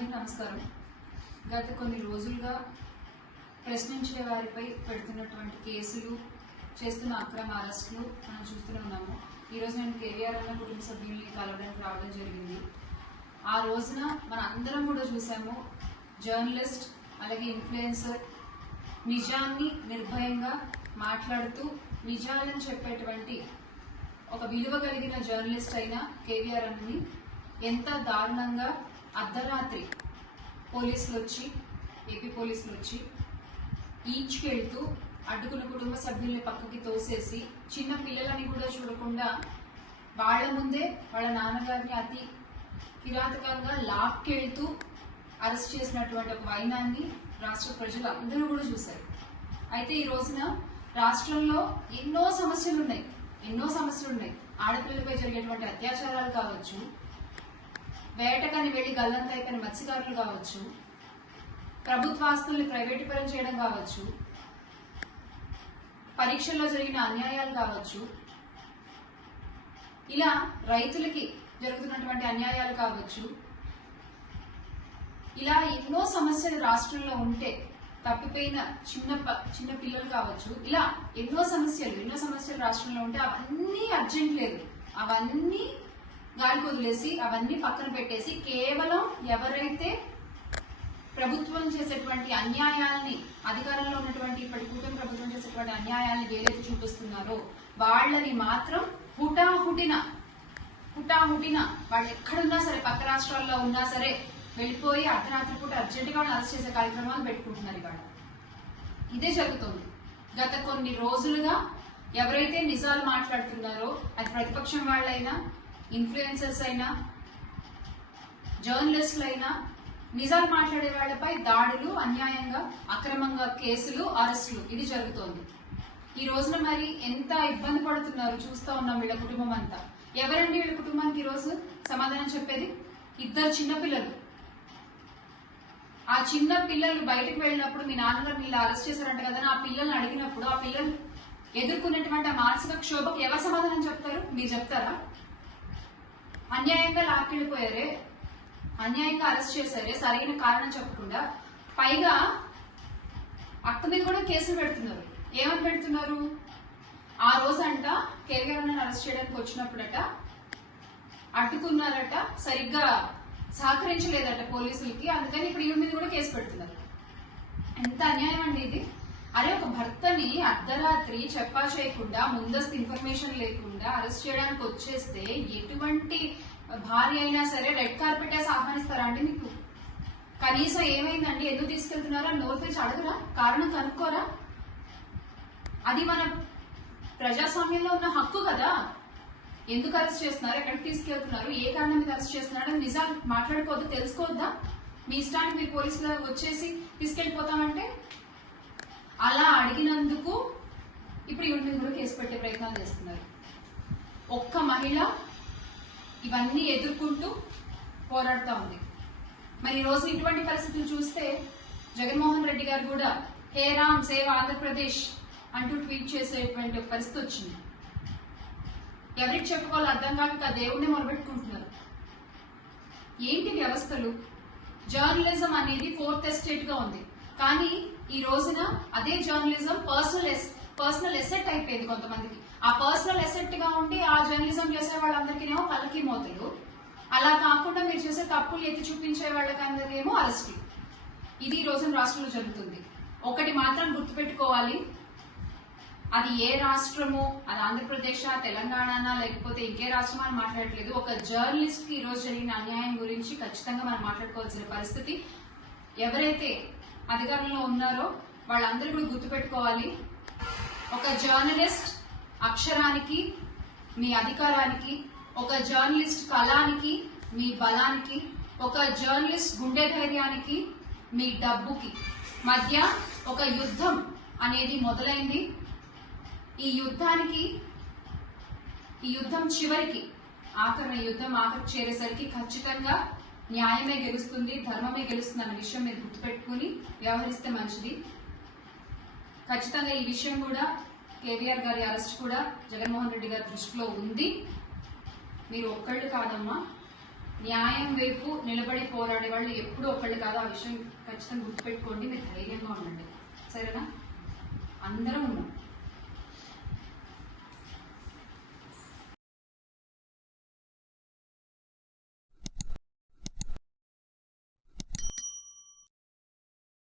అందరికీ నమస్కారం. గత కొన్ని రోజులుగా ప్రశ్నించే వారిపై పెడుతున్నటువంటి కేసులు, చేస్తున్న అక్రమ అరెస్టులు మనం చూస్తూనే ఉన్నాము. ఈరోజు నేను కేవీఆర్ అన్న కుటుంబ సభ్యుల్ని కలవడానికి రావడం జరిగింది. ఆ రోజున మన అందరం కూడా చూసాము, జర్నలిస్ట్ అలాగే ఇన్ఫ్లుయెన్సర్ నిజాన్ని నిర్భయంగా మాట్లాడుతూ నిజాలను చెప్పేటువంటి ఒక విలువ కలిగిన జర్నలిస్ట్ అయిన కేవీఆర్ అన్నని ఎంత దారుణంగా అర్ధరాత్రి ఏపీ పోలీసులు వచ్చి ఈడ్చుకెళ్తూ అడ్డుకున్న కుటుంబ సభ్యుల్ని పక్కకి తోసేసి చిన్న పిల్లలని కూడా చూడకుండా వాళ్ళ ముందే వాళ్ళ నాన్నగారిని అతి కిరాతకంగా లాక్కెళ్తూ అరెస్ట్ చేసినటువంటి ఒక వైనాన్ని రాష్ట్ర ప్రజలు అందరూ కూడా చూశారు. అయితే ఈ రోజున రాష్ట్రంలో ఎన్నో సమస్యలు ఉన్నాయి. ఆడపిల్లలపై జరిగేటువంటి అత్యాచారాలు కావచ్చు, వేటకాని వెళ్లి గల్లంత అయిపోయిన మత్స్యకారులు కావచ్చు, ప్రభుత్వాస్తుల్ని ప్రైవేటీకరణ చేయడం కావచ్చు, పరీక్షల్లో జరిగిన అన్యాయాలు కావచ్చు, ఇలా రైతులకి జరుగుతున్నటువంటి అన్యాయాలు కావచ్చు, ఇలా ఎన్నో సమస్యలు రాష్ట్రంలో ఉంటే తప్పిపోయిన చిన్న పిల్లలు కావచ్చు, ఇలా ఎన్నో సమస్యలు రాష్ట్రంలో ఉంటే అవన్నీ అర్జెంట్ లేదు, అవన్నీ గాలికి వదిలేసి అవన్నీ పక్కన పెట్టేసి కేవలం ఎవరైతే ప్రభుత్వం చేసేటువంటి అన్యాయాల్ని, అధికారంలో ఉన్నటువంటి ఇప్పటి కూటమి ప్రభుత్వం చేసేటువంటి అన్యాయాల్ని వేలెత్తి చూపిస్తున్నారో వాళ్ళని మాత్రం హుటాహుటిన వాళ్ళు ఎక్కడున్నా సరే, పక్క రాష్ట్రాల్లో ఉన్నా సరే వెళ్ళిపోయి అర్ధరాత్రి పూట అర్జెంటుగా వాళ్ళని అరెస్ట్ చేసే కార్యక్రమాలు పెట్టుకుంటున్నారు. ఇవాళ ఇదే జరుగుతోంది. గత కొన్ని రోజులుగా ఎవరైతే నిజాలు మాట్లాడుతున్నారో, అది ప్రతిపక్షం వాళ్ళైనా, ఇన్ఫ్లుయెన్సర్స్ అయినా, జర్నలిస్టులు అయినా, నిజాలు మాట్లాడే వాళ్ళపై దాడులు, అన్యాయంగా అక్రమంగా కేసులు, అరెస్టులు ఇది జరుగుతోంది. ఈ రోజున మరి ఎంత ఇబ్బంది పడుతున్నారు చూస్తా ఉన్నాం. వీళ్ళ కుటుంబం అంతా ఎవరండి? వీళ్ళ కుటుంబానికి ఈ రోజు సమాధానం చెప్పేది 2 చిన్నపిల్లలు. ఆ చిన్న పిల్లలు బయటకు వెళ్ళినప్పుడు మీ నాన్నగారు ఇలా అరెస్ట్ చేశారంట కదా, ఆ పిల్లల్ని అడిగినప్పుడు ఆ పిల్లలు ఎదుర్కొన్నటువంటి ఆ మానసిక క్షోభకు ఎవరు సమాధానం చెప్తారు? మీరు చెప్తారా? అన్యాయంగా లాక్కెళ్ళిపోయారే, అన్యాయంగా అరెస్ట్ చేశారే, సరైన కారణం చెప్పకుండా, పైగా అక్క మీద కూడా కేసులు పెడుతున్నారు. ఏమని పెడుతున్నారు? ఆ రోజంట కేవీఆర్ అన్నని అరెస్ట్ చేయడానికి వచ్చినప్పుడట అడ్డుకున్నారట, సరిగ్గా సహకరించలేదట పోలీసులకి, అందుకని ఇప్పుడు ఈమె మీద కూడా కేసు పెడుతున్నారు. ఎంత అన్యాయం అండి ఇది! అరే, ఒక భర్తని అర్ధరాత్రి చెప్పా చేయకుండా, ముందస్తు ఇన్ఫర్మేషన్ లేకుండా అరెస్ట్ చేయడానికి వచ్చేస్తే ఎటువంటి భార్య అయినా సరే రెడ్ కార్పెట్ వేసి ఆహ్వానిస్తారా అండి? మీకు కనీసం ఏమైందండి, ఎందుకు తీసుకెళ్తున్నారా నోరు తెచ్చి అడగరా? కారణం కనుక్కోరా? అది మన ప్రజాస్వామ్యంలో ఉన్న హక్కు కదా. ఎందుకు అరెస్ట్ చేస్తున్నారు, ఎక్కడికి తీసుకెళ్తున్నారు, ఏ కారణం మీద అరెస్ట్ చేస్తున్నారు అని నిజాలు మాట్లాడుకోవద్దు, తెలుసుకోవద్దా? మీ ఇష్టానికి మీరు పోలీసులు వచ్చేసి తీసుకెళ్లిపోతామంటే అలా అడిగినందుకు ఇప్పుడు ఈవిడ మీద కూడా కేసు పెట్టే ప్రయత్నాలు చేస్తున్నారు. ఒక్క మహిళ ఇవన్నీ ఎదుర్కొంటూ పోరాడుతూ ఉంది. మరి ఈ రోజు ఇటువంటి పరిస్థితులు చూస్తే జగన్మోహన్ రెడ్డి గారు కూడా హే రామ్ సేవ్ ఆంధ్రప్రదేశ్ అంటూ ట్వీట్ చేసేటువంటి పరిస్థితి వచ్చింది. ఎవరికి చెప్పుకోవాలో అర్థం కాక దేవుడిని మొదలుపెట్టుకుంటున్నారు. ఏంటి వ్యవస్థలు? జర్నలిజం అనేది 4th ఎస్టేట్ గా ఉంది, కానీ ఈ రోజున అదే జర్నలిజం పర్సనల్ ఎసెట్ అయిపోయింది కొంతమందికి. ఆ పర్సనల్ ఎసెట్ గా ఉండి ఆ జర్నలిజం చేసే వాళ్ళందరికీనేమో పల్లకి మోతలు, అలా కాకుండా మీరు చేసే తప్పులు ఎత్తి చూపించే వాళ్ళకందరికేమో అరెస్ట్. ఇది ఈ రోజున రాష్ట్రంలో జరుగుతుంది. ఒకటి మాత్రం గుర్తుపెట్టుకోవాలి, అది ఏ రాష్ట్రమో, అది ఆంధ్రప్రదేశ్, తెలంగాణ, లేకపోతే ఇంకే రాష్ట్రం అని మాట్లాడట్లేదు. ఒక జర్నలిస్ట్ కి ఈ రోజు జరిగిన అన్యాయం గురించి ఖచ్చితంగా మనం మాట్లాడుకోవాల్సిన పరిస్థితి. ఎవరైతే అధికారంలో ఉన్నారో వాళ్ళందరూ కూడా గుర్తుపెట్టుకోవాలి, ఒక జర్నలిస్ట్ అక్షరానికి మీ అధికారానికి, ఒక జర్నలిస్ట్ కళానికి మీ బలానికి, ఒక జర్నలిస్ట్ గుండె ధైర్యానికి మీ డబ్బుకి మధ్య ఒక యుద్ధం అనేది మొదలైంది. ఈ యుద్ధం చివరికి ఆఖరి చేరేసరికి ఖచ్చితంగా న్యాయమే గెలుస్తుంది, ధర్మమే గెలుస్తుంది అన్న విషయం మీరు గుర్తుపెట్టుకుని వ్యవహరిస్తే మంచిది. ఖచ్చితంగా ఈ విషయం కూడా కేవీఆర్ గారి అరెస్ట్ కూడా జగన్మోహన్ రెడ్డి గారి దృష్టిలో ఉంది. మీరు ఒక్కళ్ళు కాదమ్మా, న్యాయం వైపు నిలబడి పోరాడే వాళ్ళు ఎప్పుడూ ఒకళ్ళు కాదు. ఆ విషయం ఖచ్చితంగా గుర్తుపెట్టుకోండి. మీరు ధైర్యంగా ఉండండి, సరేనా? అందరం ఉన్నాం.